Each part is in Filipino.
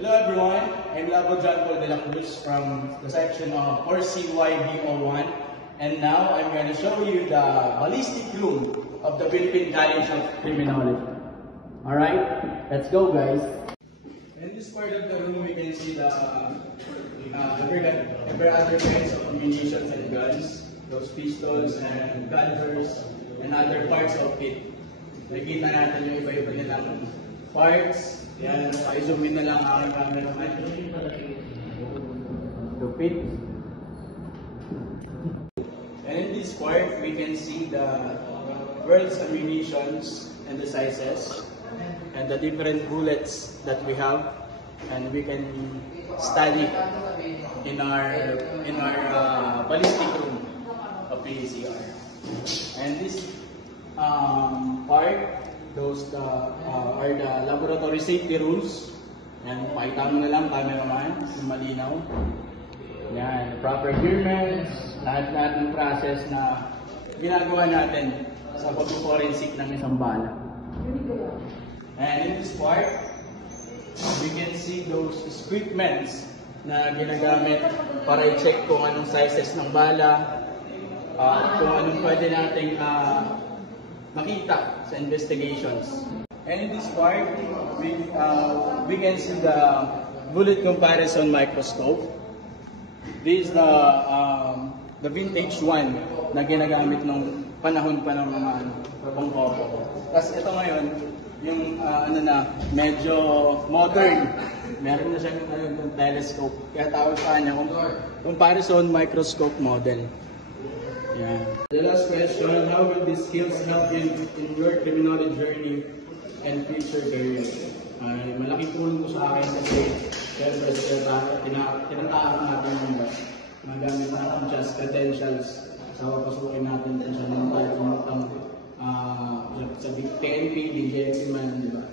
Hello everyone, I'm Labo John Paul de la Cruz from the section of 4CYB01, and now I'm going to show you the ballistic room of the Philippine College of Criminology. Alright, let's go guys. In this part of the room we can see the every other kinds of ammunition and guns, those pistols and gunners and other parts of it. Nakikita natin yung iba-iba nilang parts. Yan, i-zoom in na lang ang aking camera. Lupit. And in this part, we can see the world's ammunitions and the sizes and the different bullets that we have, and we can study in our ballistic room of PCR. And this part, those are the laboratory safety rules. And pakita mo na lang, cameraman, yung malinaw. Yan, proper gearments, lahat-lahat ng process na ginagawa natin sa pag-forensic ng isang bala. And in this part, we can see those equipments na ginagamit para i-check kung anong sizes ng bala, at kung anong pwede nating makita sa investigations. And in this part, we can see the bullet comparison microscope. This is the vintage one na ginagamit nung panahon pa ng mga pangkopo. Tapos ito ngayon, yung medyo modern. Meron na siyang telescope. Kaya tawag pa niya comparison microscope model. Yeah. The last question, how will these skills help you in your criminology journey and future career? Malaking tulong ko sa akin kasi siyempre tinatawag natin yung magamit natin siya as credentials sa papasukin natin kung saan naman tayo pumutang sa PNP, DJP man, di ba?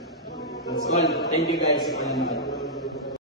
That's all. Thank you guys sa panonood.